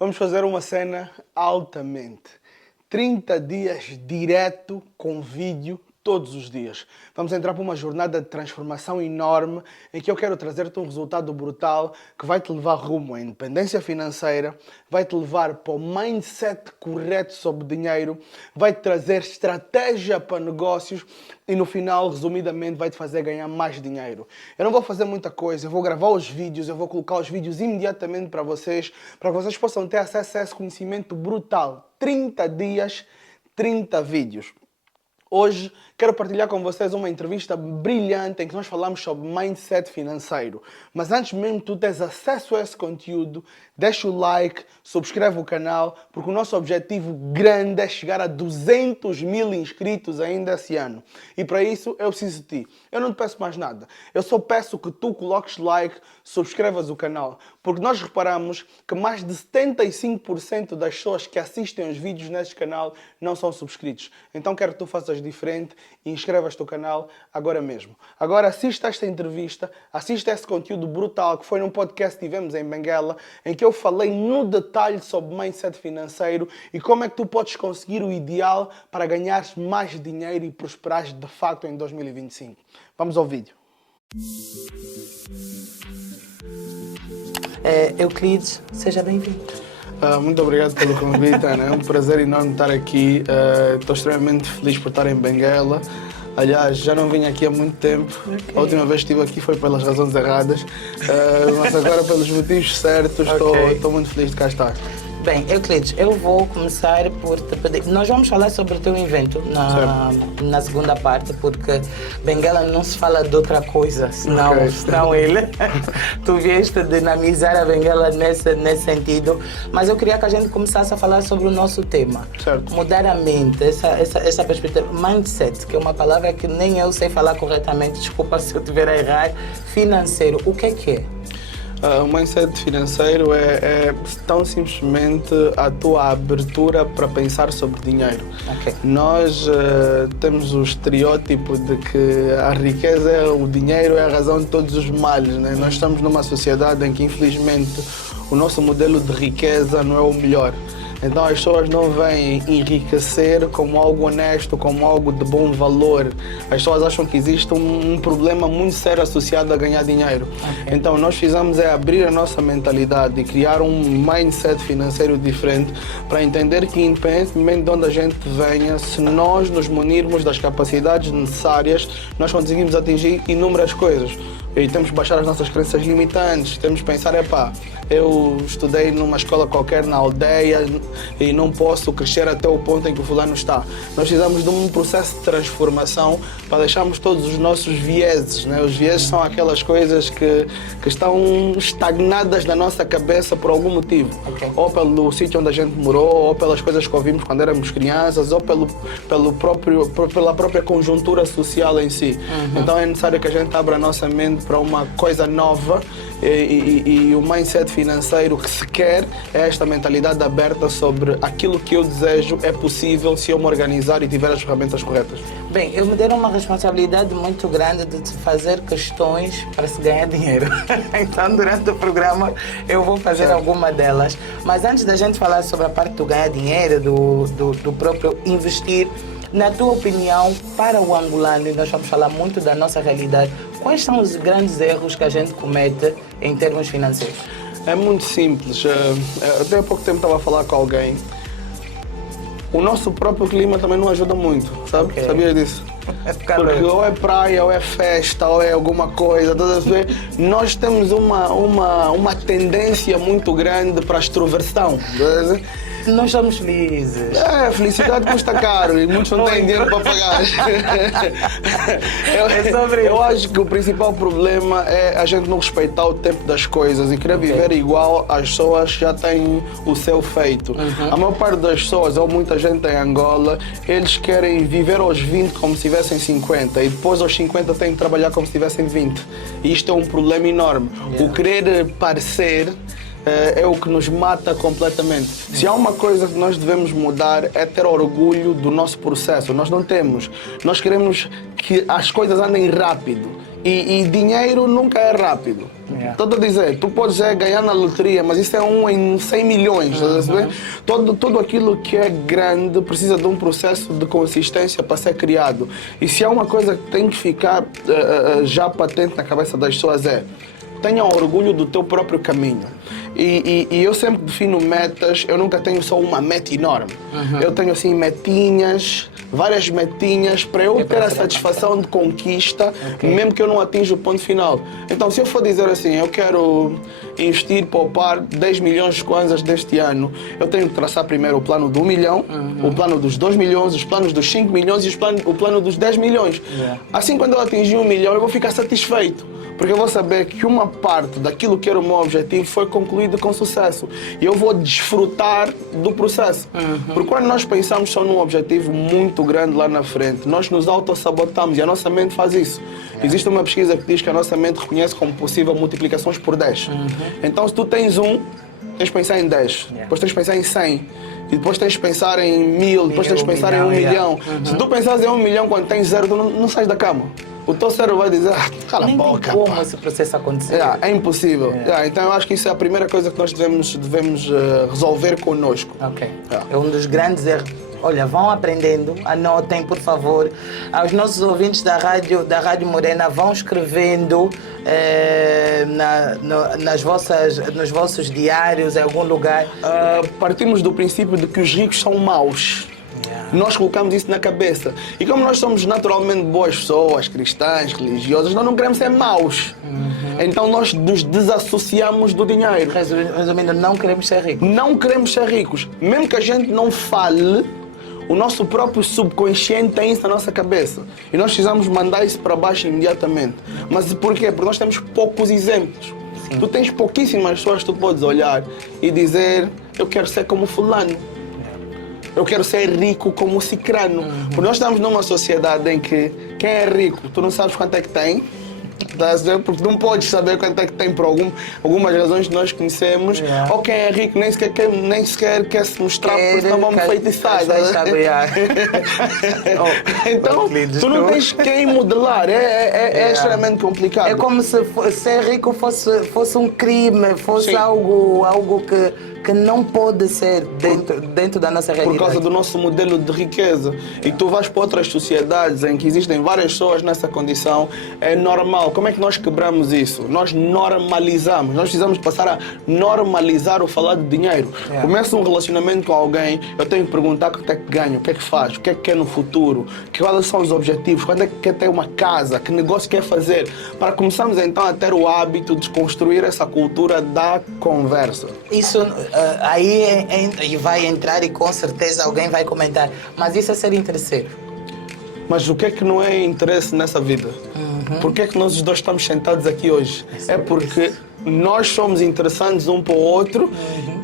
Vamos fazer uma cena altamente. 30 dias direto com vídeo todos os dias. Vamos entrar para uma jornada de transformação enorme em que eu quero trazer-te um resultado brutal que vai te levar rumo à independência financeira, vai te levar para o mindset correto sobre dinheiro, vai te trazer estratégia para negócios e no final, resumidamente, vai te fazer ganhar mais dinheiro. Eu não vou fazer muita coisa, eu vou gravar os vídeos, eu vou colocar os vídeos imediatamente para que vocês possam ter acesso a esse conhecimento brutal. 30 dias, 30 vídeos. Hoje quero partilhar com vocês uma entrevista brilhante em que nós falamos sobre mindset financeiro. Mas antes mesmo tu teres acesso a esse conteúdo, deixa o like, subscreve o canal, porque o nosso objetivo grande é chegar a 200 mil inscritos ainda esse ano. E para isso eu preciso de ti. Eu não te peço mais nada. Eu só peço que tu coloques like, subscrevas o canal. Porque nós reparamos que mais de 75% das pessoas que assistem os vídeos neste canal não são subscritos. Então quero que tu faças diferente e inscrevas-te no canal agora mesmo. Agora assista esta entrevista, assista esse conteúdo brutal que foi num podcast que tivemos em Benguela, em que eu falei no detalhe sobre mindset financeiro e como é que tu podes conseguir o ideal para ganhares mais dinheiro e prosperares de facto em 2025. Vamos ao vídeo. Euclides, seja bem-vindo. Muito obrigado pelo convite, Ana. É um prazer enorme estar aqui. Estou extremamente feliz por estar em Benguela. Aliás, já não vim aqui há muito tempo. Okay. A última vez que estive aqui foi pelas razões erradas. Mas agora, pelos motivos certos, estou muito feliz de cá estar. Bem, Euclides, eu vou começar por te pedir... Nós vamos falar sobre o teu evento na segunda parte, porque Benguela não se fala de outra coisa, senão ele. Tu vieste dinamizar a Benguela nesse sentido. Mas eu queria que a gente começasse a falar sobre o nosso tema. Certo. Mudar a mente, essa perspectiva. Mindset, que é uma palavra que nem eu sei falar corretamente, desculpa se eu estiver a errar. Financeiro, o que é que é? O mindset financeiro é tão simplesmente a tua abertura para pensar sobre dinheiro. Okay. Nós temos o estereótipo de que a riqueza, o dinheiro é a razão de todos os males, né? Nós estamos numa sociedade em que, infelizmente, o nosso modelo de riqueza não é o melhor. Então as pessoas não veem enriquecer como algo honesto, como algo de bom valor. As pessoas acham que existe um problema muito sério associado a ganhar dinheiro. Okay. Então nós precisamos abrir a nossa mentalidade e criar um mindset financeiro diferente para entender que, independentemente de onde a gente venha, se nós nos munirmos das capacidades necessárias, nós conseguimos atingir inúmeras coisas. E temos que baixar as nossas crenças limitantes, temos que pensar, eu estudei numa escola qualquer na aldeia e não posso crescer até o ponto em que o fulano está. Nós precisamos de um processo de transformação para deixarmos todos os nossos vieses, né? Os vieses são aquelas coisas que estão estagnadas na nossa cabeça por algum motivo. Okay. Ou pelo sítio onde a gente morou, ou pelas coisas que ouvimos quando éramos crianças, ou pela própria conjuntura social em si. Uhum. Então é necessário que a gente abra a nossa mente para uma coisa nova e o mindset financeiro que se quer é esta mentalidade aberta sobre aquilo que eu desejo é possível se eu me organizar e tiver as ferramentas corretas. Bem, eu me deram uma responsabilidade muito grande de te fazer questões para se ganhar dinheiro. Então, durante o programa, eu vou fazer alguma delas. Mas antes da gente falar sobre a parte do ganhar dinheiro, do próprio investir, na tua opinião, para o angolano, e nós vamos falar muito da nossa realidade, quais são os grandes erros que a gente comete em termos financeiros? É muito simples. Até há pouco tempo estava a falar com alguém. O nosso próprio clima também não ajuda muito, sabe? Okay. Sabias disso? Porque ou é praia, ou é festa, ou é alguma coisa, todas as vezes. Nós temos uma tendência muito grande para a extroversão. Nós somos felizes. Felicidade custa caro e muitos não têm dinheiro para pagar. Eu acho que o principal problema é a gente não respeitar o tempo das coisas e querer viver igual às pessoas que já têm o seu feito. Uhum. A maior parte das pessoas, ou muita gente em Angola, eles querem viver aos 20 como se tivessem 50 e depois aos 50 têm que trabalhar como se tivessem 20. E isto é um problema enorme. Yeah. O querer parecer é o que nos mata completamente. Se há uma coisa que nós devemos mudar é ter orgulho do nosso processo. Nós não temos. Nós queremos que as coisas andem rápido. E dinheiro nunca é rápido. Estou a dizer, tu podes ganhar na loteria, mas isso é 1 em 100 milhões. Tudo aquilo que é grande precisa de um processo de consistência para ser criado. E se há uma coisa que tem que ficar já patente na cabeça das pessoas tenha orgulho do teu próprio caminho. E eu sempre defino metas, eu nunca tenho só uma meta enorme. Eu tenho assim metinhas, várias metinhas, para eu ter a satisfação de conquista, mesmo que eu não atinja o ponto final. Então, se eu for dizer assim, eu quero investir, poupar 10 milhões de kwanzas deste ano, eu tenho que traçar primeiro o plano de 1 milhão, o plano dos 2 milhões, os planos dos 5 milhões e o plano dos 10 milhões. Assim, quando eu atingir 1 milhão, eu vou ficar satisfeito. Porque eu vou saber que uma parte daquilo que era o meu objetivo foi concluído com sucesso. E eu vou desfrutar do processo. Porque quando nós pensamos só num objetivo muito grande lá na frente, nós nos autossabotamos e a nossa mente faz isso. Existe uma pesquisa que diz que a nossa mente reconhece como possível multiplicações por 10. Então, se tu tens tens de pensar em 10. Depois tens de pensar em 100. E depois tens de pensar em 1000. Depois tens de pensar em 1 milhão. Se tu pensares em 1 milhão quando tens 0, tu não sais da cama. O teu cérebro vai dizer, cala a boca. Nem como esse processo acontecer. É impossível. Então eu acho que isso é a primeira coisa que nós devemos resolver connosco. É um dos grandes erros. Olha, vão aprendendo, anotem, por favor. Aos nossos ouvintes da Rádio Morena, vão escrevendo nos vossos diários, em algum lugar. Partimos do princípio de que os ricos são maus. Nós colocamos isso na cabeça. E como nós somos naturalmente boas pessoas, cristãs, religiosas, nós não queremos ser maus. Então nós nos desassociamos do dinheiro. Resumindo, não queremos ser ricos. Não queremos ser ricos. Mesmo que a gente não fale, o nosso próprio subconsciente tem isso na nossa cabeça. E nós precisamos mandar isso para baixo imediatamente. Mas por quê? Porque nós temos poucos exemplos. Tu tens pouquíssimas pessoas que tu podes olhar e dizer, eu quero ser como fulano. Eu quero ser rico como o cicrano. Porque nós estamos numa sociedade em que quem é rico, tu não sabes quanto é que tem. Porque não podes saber quanto é que tem por algumas razões que nós conhecemos. Ou quem é rico nem sequer quer se mostrar, porque senão vamos feitiçar. Então, tu não tens quem modelar. É extremamente complicado. É como se ser rico fosse um crime, fosse algo que não pode ser dentro da nossa realidade. Por causa do nosso modelo de riqueza. E tu vais para outras sociedades em que existem várias pessoas nessa condição, é normal. Como é que nós quebramos isso? Nós normalizamos. Nós precisamos passar a normalizar o falar de dinheiro. Começa um relacionamento com alguém, eu tenho que perguntar quanto é que ganha, o que é que faz, o que é que quer no futuro, quais são os objetivos, quando é que quer ter uma casa, que negócio quer fazer, para começarmos então a ter o hábito de construir essa cultura da conversa. Isso aí vai entrar e com certeza alguém vai comentar, mas isso é ser interesseiro. Mas o que é que não é interesse nessa vida? Por que é que nós os dois estamos sentados aqui hoje? É porque nós somos interessantes um para o outro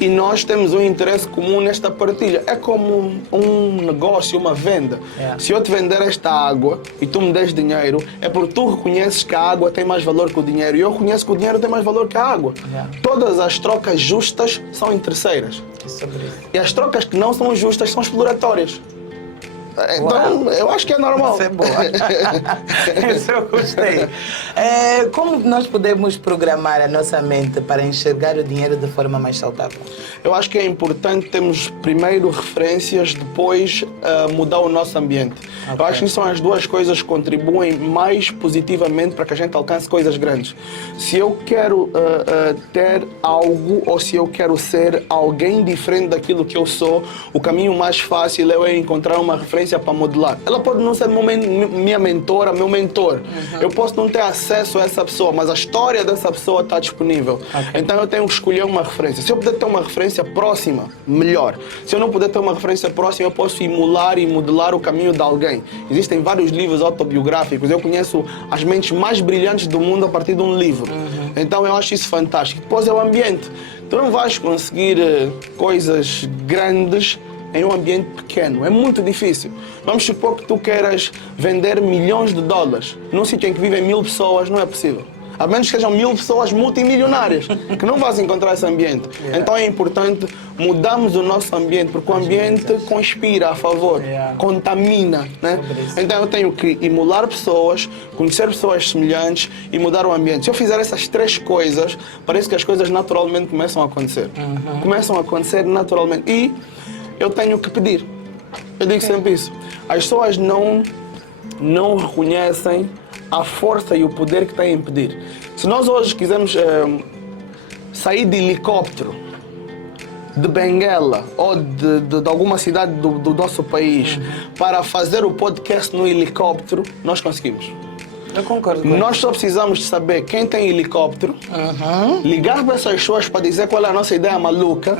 e nós temos um interesse comum nesta partilha. É como um negócio, uma venda. Se eu te vender esta água e tu me des dinheiro, é porque tu reconheces que a água tem mais valor que o dinheiro e eu reconheço que o dinheiro tem mais valor que a água. Todas as trocas justas são interesseiras. E as trocas que não são justas são exploratórias. Então, eu acho que é normal. Isso é bom. Isso eu gostei. Como nós podemos programar a nossa mente para enxergar o dinheiro de forma mais saudável? Eu acho que é importante termos primeiro referências, depois mudar o nosso ambiente. Eu acho que isso são as duas coisas que contribuem mais positivamente para que a gente alcance coisas grandes. Se eu quero ter algo ou se eu quero ser alguém diferente daquilo que eu sou, o caminho mais fácil é eu encontrar uma referência para modelar. Ela pode não ser minha mentora, meu mentor. Eu posso não ter acesso a essa pessoa, mas a história dessa pessoa está disponível. Então eu tenho que escolher uma referência. Se eu puder ter uma referência próxima, melhor. Se eu não puder ter uma referência próxima, eu posso emular e modelar o caminho de alguém. Existem vários livros autobiográficos. Eu conheço as mentes mais brilhantes do mundo a partir de um livro. Então eu acho isso fantástico. Depois é o ambiente. Tu não vais conseguir coisas grandes em um ambiente pequeno. É muito difícil. Vamos supor que tu queiras vender milhões de dólares. Num sítio em que vivem 1000 pessoas, não é possível. A menos que sejam 1000 pessoas multimilionárias, que não vão encontrar esse ambiente. Então é importante mudarmos o nosso ambiente, porque o ambiente conspira a favor, contamina, né? Então eu tenho que emular pessoas, conhecer pessoas semelhantes e mudar o ambiente. Se eu fizer essas 3 coisas, parece que as coisas naturalmente começam a acontecer. Começam a acontecer naturalmente. E eu tenho que pedir. Eu digo sempre isso. As pessoas não reconhecem a força e o poder que têm em pedir. Se nós hoje quisermos sair de helicóptero, de Benguela ou de alguma cidade do nosso país para fazer o podcast no helicóptero, nós conseguimos. Eu concordo com Nós só precisamos de saber quem tem helicóptero, ligar para essas pessoas para dizer qual é a nossa ideia maluca.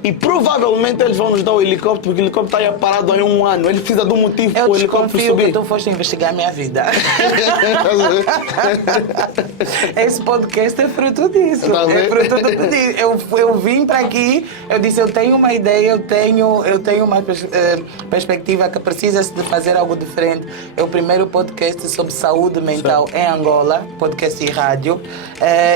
E provavelmente eles vão nos dar o helicóptero, porque o helicóptero está aí parado há 1 ano. Ele precisa de um motivo para o helicóptero subir. Que tu foste investigar a minha vida. Esse podcast é fruto disso. É fruto do pedido. Eu vim para aqui, eu disse, eu tenho uma ideia, eu tenho uma perspectiva que precisa-se de fazer algo diferente. É o primeiro podcast sobre saúde mental em Angola, podcast e rádio.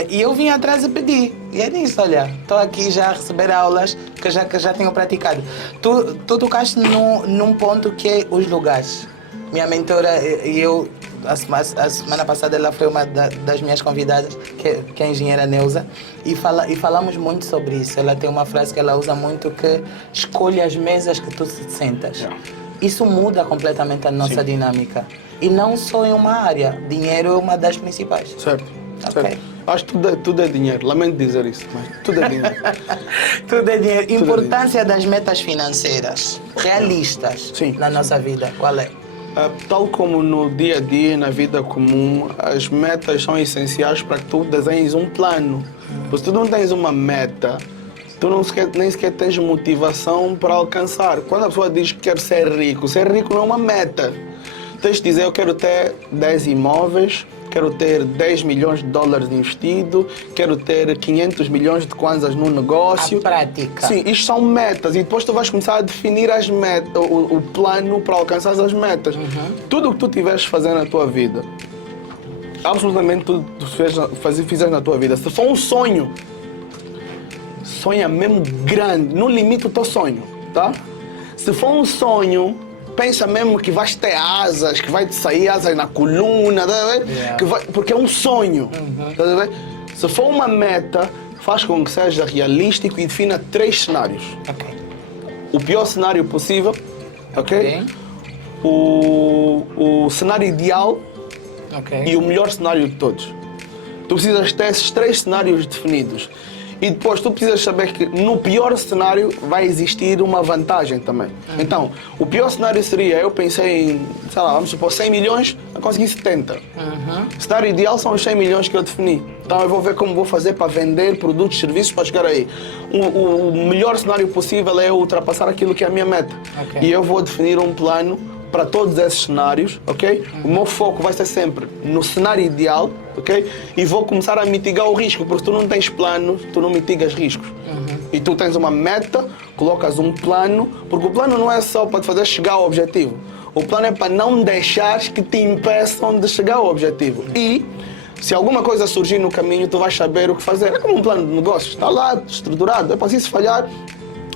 E eu vim atrás e pedi. E é nisso, olha, estou aqui já a receber aulas que já tenho praticado. Tu tocaste num ponto que é os lugares. Minha mentora e eu, a semana passada, ela foi uma das minhas convidadas, que é a engenheira Neuza, e falamos muito sobre isso. Ela tem uma frase que ela usa muito, que escolhe as mesas que tu te sentas. Isso muda completamente a nossa dinâmica. E não só em uma área. Dinheiro é uma das principais. Certo. Ok. Acho que tudo é dinheiro. Lamento dizer isso, mas tudo é dinheiro. Tudo é dinheiro. Importância das metas financeiras realistas na nossa vida, qual é? Tal como no dia a dia, na vida comum, as metas são essenciais para que tu desenhes um plano. Porque se tu não tens uma meta, tu nem sequer tens motivação para alcançar. Quando a pessoa diz que quer ser rico não é uma meta. Tens de dizer, eu quero ter 10 imóveis, quero ter 10 milhões de dólares investido, quero ter 500 milhões de kwanzas no negócio. A prática. Sim, isto são metas. E depois tu vais começar a definir as metas, o plano para alcançar as metas. Tudo o que tu tiveres fazer na tua vida, absolutamente tudo que tu fizeres na tua vida, se for um sonho, sonha mesmo grande, não limita o teu sonho, tá? Se for um sonho, pensa mesmo que vais ter asas, que vai te sair asas na coluna, porque é um sonho. Tá. Se for uma meta, faz com que seja realístico e defina 3 cenários. O pior cenário possível, o cenário ideal e o melhor cenário de todos. Tu precisas ter esses 3 cenários definidos. E depois tu precisas saber que no pior cenário vai existir uma vantagem também. Então, o pior cenário seria, eu pensei em, sei lá, vamos supor 100 milhões, eu consegui 70. O cenário ideal são os 100 milhões que eu defini. Então eu vou ver como vou fazer para vender produtos, serviços para chegar aí. O melhor cenário possível é ultrapassar aquilo que é a minha meta. E eu vou definir um plano para todos esses cenários, ok? O meu foco vai ser sempre no cenário ideal, ok? E vou começar a mitigar o risco, porque tu não tens plano, tu não mitigas riscos. E tu tens uma meta, colocas um plano, porque o plano não é só para te fazer chegar ao objetivo. O plano é para não deixares que te impeçam de chegar ao objetivo. E se alguma coisa surgir no caminho, tu vais saber o que fazer. É como um plano de negócios, está lá, estruturado. É para se falhar,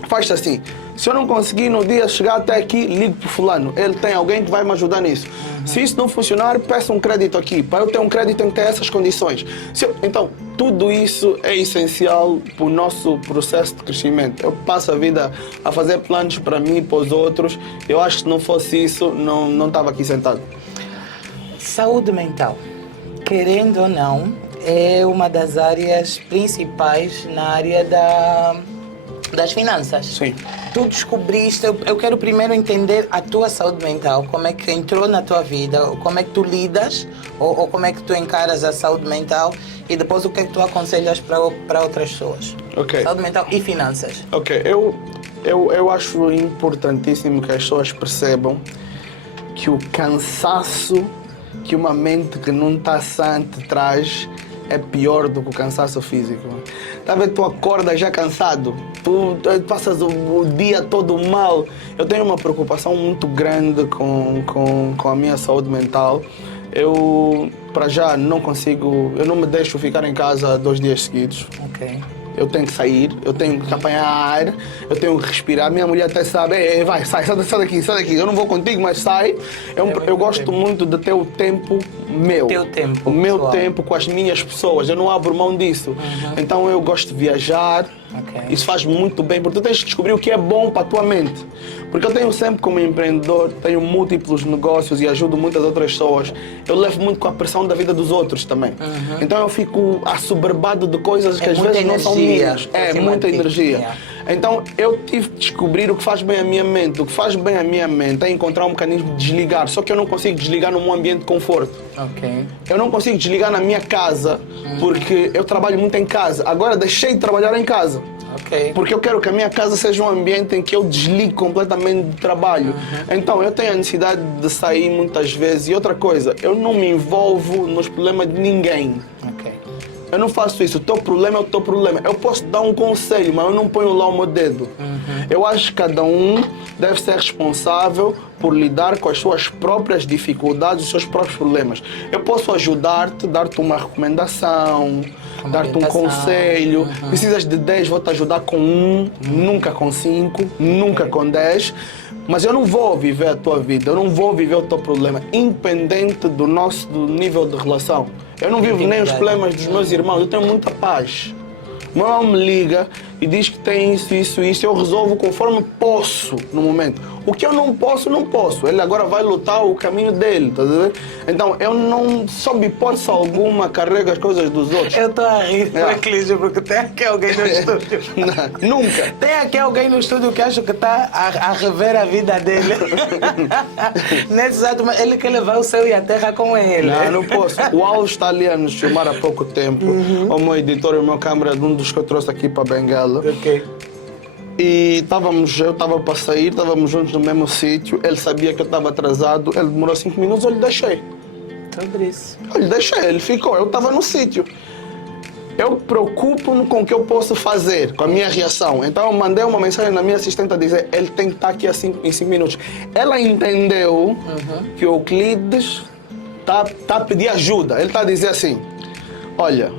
faz assim. Se eu não conseguir no dia chegar até aqui, ligo para o fulano. Ele tem alguém que vai me ajudar nisso. Se isso não funcionar, peço um crédito aqui. Para eu ter um crédito, tenho que ter essas condições. Então, tudo isso é essencial para o nosso processo de crescimento. Eu passo a vida a fazer planos para mim e para os outros. Eu acho que se não fosse isso, não estava aqui sentado. Saúde mental, querendo ou não, é uma das áreas principais na área das finanças. Sim. Tu descobriste, eu quero primeiro entender a tua saúde mental, como é que entrou na tua vida, como é que tu lidas, ou como é que tu encaras a saúde mental, e depois o que é que tu aconselhas para outras pessoas. Saúde mental e finanças. Eu acho importantíssimo que as pessoas percebam que o cansaço que uma mente que não está sã te traz é pior do que o cansaço físico. Tá vendo? Tu acordas já cansado, tu passas o dia todo mal. Eu tenho uma preocupação muito grande com a minha saúde mental. Eu, para já, não consigo... Eu não me deixo ficar em casa 2 dias seguidos. Ok. Eu tenho que sair, eu tenho que apanhar ar, eu tenho que respirar. Minha mulher até sabe, "Ei, vai, sai daqui, sai daqui. Eu não vou contigo, mas sai." Eu gosto muito de ter o tempo meu. Teu tempo, O meu pessoal. tempo com as minhas pessoas. Eu não abro mão disso. Então eu gosto de viajar. Ok. Isso faz muito bem, porque tu tens que descobrir o que é bom para a tua mente. Porque eu tenho sempre, como empreendedor, tenho múltiplos negócios e ajudo muitas outras pessoas. Eu levo muito com a pressão da vida dos outros também. Então eu fico assoberbado de coisas que às muita vezes não são energia, minhas. É que muita mantive, energia. yeah. Então eu tive que descobrir o que faz bem a minha mente. O que faz bem a minha mente é encontrar um mecanismo de desligar. Só que eu não consigo desligar num ambiente de conforto. Ok. Eu não consigo desligar na minha casa, porque eu trabalho muito em casa. Agora deixei de trabalhar em casa. Ok. Porque eu quero que a minha casa seja um ambiente em que eu desligue completamente de trabalho. Então eu tenho a necessidade de sair muitas vezes. E outra coisa, eu não me envolvo nos problemas de ninguém. Ok. Eu não faço isso. O teu problema é o teu problema. Eu posso dar um conselho, mas eu não ponho lá o meu dedo. Eu acho que cada um deve ser responsável por lidar com as suas próprias dificuldades, os seus próprios problemas. Eu posso ajudar-te, dar-te uma recomendação, dar-te um orientação. conselho. Precisas de 10, vou te ajudar com 1, nunca com 5, nunca com 10. Mas eu não vou viver a tua vida, eu não vou viver o teu problema, independente do nível de relação. Eu não vivo nem os problemas dos meus irmãos, eu tenho muita paz. O meu irmão me liga e diz que tem isso, eu resolvo conforme posso no momento. O que eu não posso, não posso. Ele agora vai lutar o caminho dele, tá vendo? Então, eu não, sob hipótese alguma, carrego as coisas dos outros. Eu estou a rir, É. Clígio, porque tem aqui alguém no estúdio. Não, nunca. Tem aqui alguém no estúdio que acho que está a rever a vida dele. Nesse exato momento, ele quer levar o céu e a terra com ele. Não, não posso. O Alves está ali a nos filmar há pouco tempo. O meu editor e o meu câmera, um dos que eu trouxe aqui para Bengala. Ok. E eu estava para sair, estávamos juntos no mesmo sítio. Ele sabia que eu estava atrasado. Ele demorou 5 minutos, eu lhe deixei. Sobre isso. Eu lhe deixei, ele ficou. Eu estava no sítio. Eu preocupo-me com o que eu posso fazer, com a minha reação. Então eu mandei uma mensagem na minha assistente a dizer: ele tem que estar aqui em 5 minutos. Ela entendeu que o Euclides está a pedir ajuda. Ele está a dizer assim: olha,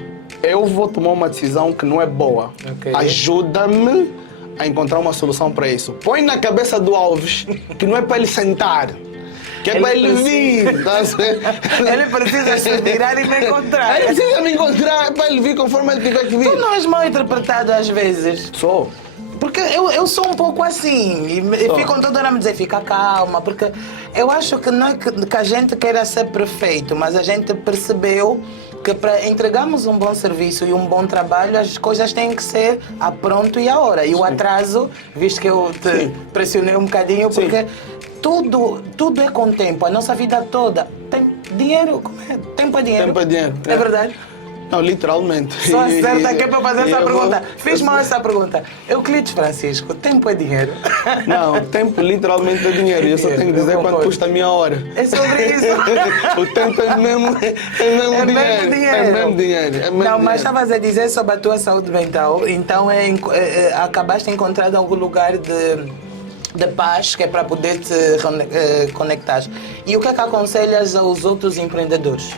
eu vou tomar uma decisão que não é boa. Ok. Ajuda-me a encontrar uma solução para isso. Põe na cabeça do Alves que não é para ele sentar, que é para ele vir. Tá a ver? Ele precisa se virar e me encontrar. Ele precisa me encontrar, é para ele vir conforme ele tiver que vir. Tu não és mal interpretado às vezes. Sou. Porque eu sou um pouco assim, e ficam toda hora a me dizer, fica calma, porque eu acho que não é que a gente queira ser perfeito, mas a gente percebeu que para entregarmos um bom serviço e um bom trabalho, as coisas têm que ser a pronto e a hora. E o atraso, visto que eu te Sim. pressionei um bocadinho, Sim. porque tudo é com tempo, a nossa vida toda. Tem dinheiro, como é? Tempo é dinheiro. Tempo é dinheiro, É é. verdade. Não, literalmente. Só acerta aqui para fazer E essa eu vou- pergunta. Fiz mal essa pergunta. Euclides Francisco, tempo é dinheiro? Não, tempo literalmente é dinheiro. Eu só tenho que dizer Eu quanto concordo. custa a minha hora. É sobre isso. O tempo é mesmo É mesmo dinheiro. dinheiro. É mesmo dinheiro. É mesmo Não, mas dinheiro. estavas a dizer sobre a tua saúde mental. Então acabaste encontrando algum lugar de paz que é para poder te conectar. E o que é que aconselhas aos outros empreendedores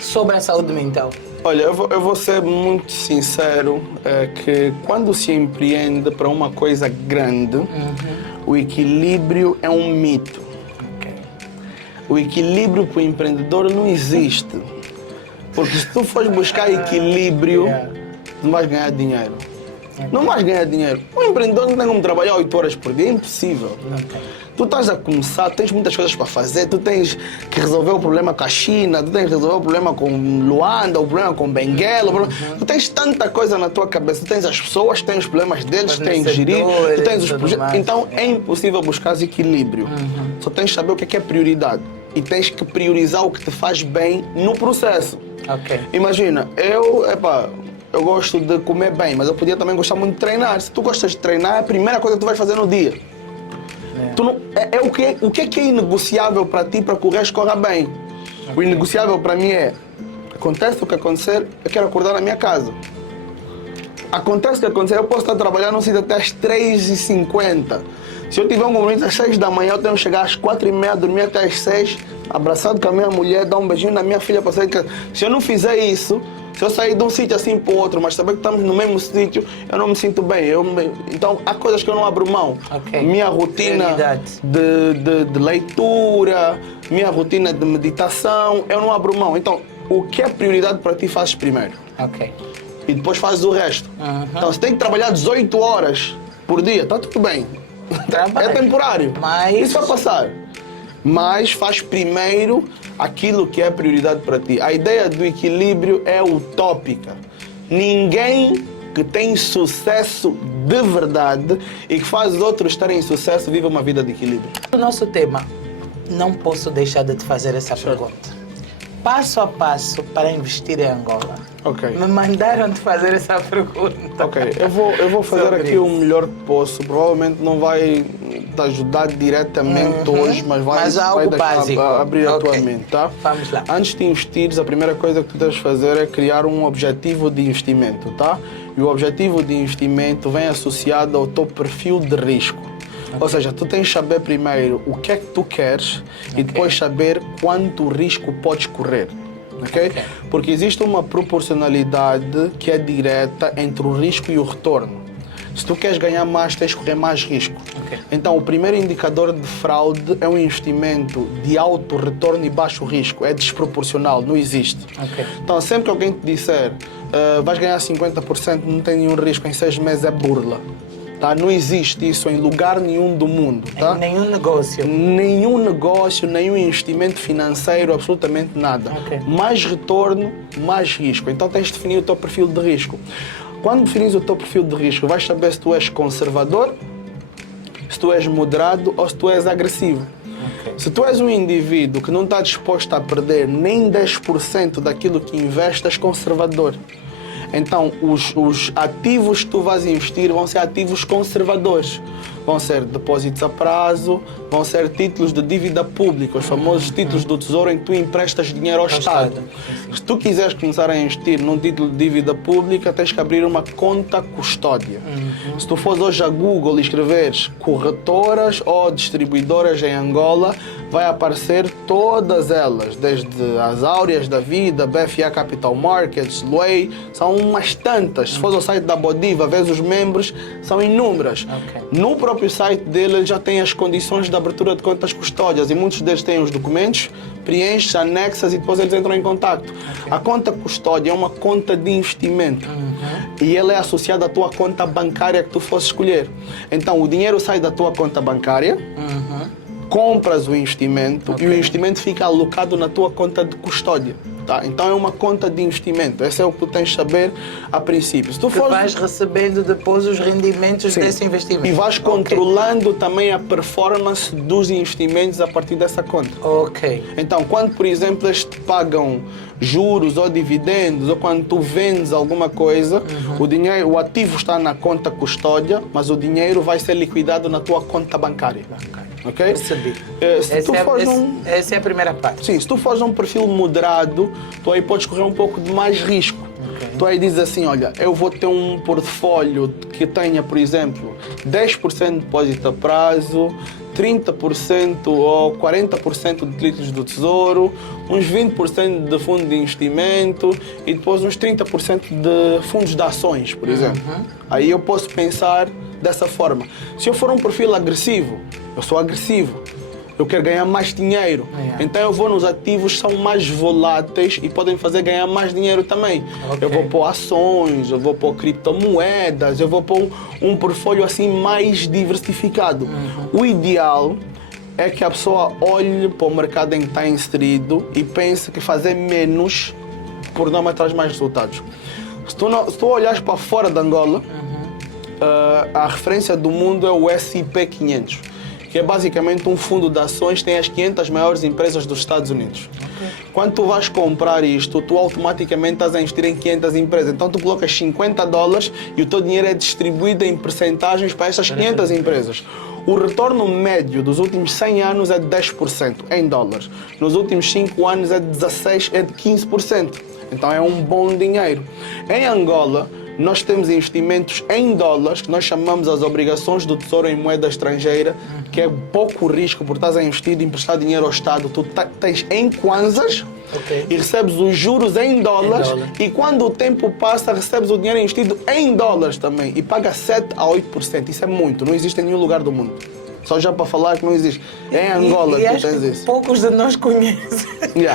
sobre a saúde mental? Olha, eu vou ser muito sincero, que quando se empreende para uma coisa grande, o equilíbrio é um mito. Ok. O equilíbrio para o empreendedor não existe. Porque se tu fores buscar equilíbrio, Yeah. tu não vais ganhar dinheiro. Não vais ganhar dinheiro. Um empreendedor não tem como trabalhar 8 horas por dia, é impossível. Não tem. Tu estás a começar, tens muitas coisas para fazer, tu tens que resolver o problema com a China, tu tens que resolver o problema com Luanda, o problema com Benguela, tu tens tanta coisa na tua cabeça, tu tens as pessoas, tens os problemas deles, tu tens que gerir, tu tens os tudo projetos. mais. Então é impossível buscar equilíbrio. Só tens que saber o que é prioridade e tens que priorizar o que te faz bem no processo. Ok. Imagina, eu gosto de comer bem, mas eu podia também gostar muito de treinar. Se tu gostas de treinar, é a primeira coisa que tu vais fazer no dia. Tu não, o que é inegociável para ti para que o resto corra bem? O inegociável para mim é: acontece o que acontecer, eu quero acordar na minha casa. Acontece o que acontecer, eu posso estar trabalhando no sítio até às 3h50. Se eu tiver um compromisso às 6 da manhã, eu tenho que chegar às 4h30, dormir até às 6, abraçado com a minha mulher, dar um beijinho na minha filha para sair de casa. Se eu não fizer isso, se eu sair de um sítio assim para o outro, mas saber que estamos no mesmo sítio, eu não me sinto bem. Então, há coisas que eu não abro mão. Ok. Minha rotina de leitura, minha rotina de meditação, eu não abro mão. Então, o que é prioridade para ti, fazes primeiro. Ok. E depois fazes o resto. Então, se tem que trabalhar 18 horas por dia, está tudo bem. Trabalho. É temporário. Mas- Isso vai passar. Mas faz primeiro aquilo que é prioridade para ti. A ideia do equilíbrio é utópica. Ninguém que tem sucesso de verdade e que faz os outros terem sucesso vive uma vida de equilíbrio. O nosso tema, não posso deixar de te fazer essa pergunta. Passo a passo para investir em Angola. Ok. Me mandaram te fazer essa pergunta. Ok, eu vou fazer Sobre aqui isso. o melhor que posso. Provavelmente não vai te ajudar diretamente hoje, mas Mas algo vai deixar básico. abrir a tua Ok. mente, tá? Vamos lá. Antes de investires, a primeira coisa que tu tens de fazer é criar um objetivo de investimento, tá? E o objetivo de investimento vem associado ao teu perfil de risco. Ou seja, tu tens de saber primeiro o que é que tu queres e depois saber quanto risco podes correr. Okay? Porque existe uma proporcionalidade que é direta entre o risco e o retorno. Se tu queres ganhar mais, tens de correr mais risco. Ok. Então, o primeiro indicador de fraude é um investimento de alto retorno e baixo risco. É desproporcional, não existe. Ok. Então, sempre que alguém te disser vais ganhar 50%, não tem nenhum risco, em 6 meses é burla. Tá? Não existe isso em lugar nenhum do mundo. Tá? Em nenhum negócio. Nenhum negócio, nenhum investimento financeiro, absolutamente nada. Ok. Mais retorno, mais risco. Então tens de definir o teu perfil de risco. Quando definires o teu perfil de risco, vais saber se tu és conservador, se tu és moderado ou se tu és agressivo. Ok. Se tu és um indivíduo que não está disposto a perder nem 10% daquilo que investe, és conservador. Então, os ativos que tu vais investir vão ser ativos conservadores. Vão ser depósitos a prazo, vão ser títulos de dívida pública, os famosos títulos do Tesouro em que tu emprestas dinheiro ao Estado. Se tu quiseres começar a investir num título de dívida pública, tens que abrir uma conta custódia. Se tu fores hoje a Google e escreveres corretoras ou distribuidoras em Angola, vai aparecer todas elas, desde as Áureas da Vida, BFA Capital Markets, Luei, são umas tantas. Se fores ao site da Bodiva, vês os membros, são inúmeras. Ok. No próprio site dele, ele já tem as condições de abertura de contas custódias e muitos deles têm os documentos, preenches, anexas e depois eles entram em contato. A conta custódia é uma conta de investimento e ela é associada à tua conta bancária que tu fosses escolher. Então, o dinheiro sai da tua conta bancária, compras o investimento e o investimento fica alocado na tua conta de custódia. Tá? Então é uma conta de investimento. Esse é o que tu tens de saber a princípio. Se tu Que vais recebendo depois os rendimentos Sim. desse investimento. E vais controlando também a performance dos investimentos a partir dessa conta. Ok. Então, quando, por exemplo, eles te pagam juros ou dividendos, ou quando tu vendes alguma coisa, o ativo está na conta custódia, mas o dinheiro vai ser liquidado na tua conta bancária. Ok? Percebi. Essa é a primeira parte. Sim, se tu fores um perfil moderado, tu aí podes correr um pouco de mais risco. Tu aí dizes assim, olha, eu vou ter um portfólio que tenha, por exemplo, 10% de depósito a prazo, 30% ou 40% de títulos do Tesouro, uns 20% de fundo de investimento e depois uns 30% de fundos de ações, por exemplo. Aí eu posso pensar dessa forma. Se eu for um perfil agressivo, eu sou agressivo, eu quero ganhar mais dinheiro. Então eu vou nos ativos que são mais voláteis e podem fazer ganhar mais dinheiro também. Ok. Eu vou pôr ações, eu vou pôr criptomoedas, eu vou pôr um portfólio assim mais diversificado. O ideal é que a pessoa olhe para o mercado em que está inserido e pense que fazer menos por não traz mais resultados. Se tu olhares para fora de Angola, a referência do mundo é o S&P 500, que é basicamente um fundo de ações que tem as 500 maiores empresas dos Estados Unidos. Quando tu vais comprar isto, tu automaticamente estás a investir em 500 empresas. Então tu colocas $50 e o teu dinheiro é distribuído em percentagens para essas 500 empresas. O retorno médio dos últimos 100 anos é de 10% em dólares. Nos últimos 5 anos é de 16%, é de 15%. Então é um bom dinheiro. Em Angola, Nós temos investimentos em dólares, que nós chamamos as obrigações do Tesouro em moeda estrangeira, que é pouco risco, porque estás a investir, emprestar dinheiro ao Estado, tu tens em kwanzas, e recebes os juros em dólares, e quando o tempo passa, recebes o dinheiro investido em dólares também, e paga 7 a 8%. Isso é muito, não existe em nenhum lugar do mundo. Só já para falar que não existe. É em Angola e que acho tens que isso. poucos de nós conhecem.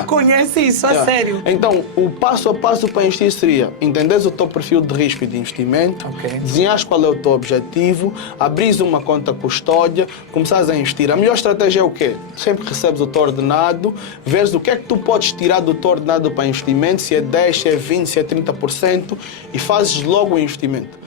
Conhecem isso, a sério. Então, o passo a passo para investir seria entenderes o teu perfil de risco e de investimento, desenhares qual é o teu objetivo, abris uma conta custódia, começares a investir. A melhor estratégia é o quê? Sempre que recebes o teu ordenado, vês o que é que tu podes tirar do teu ordenado para investimento, se é 10, se é 20, se é 30%, e fazes logo o investimento.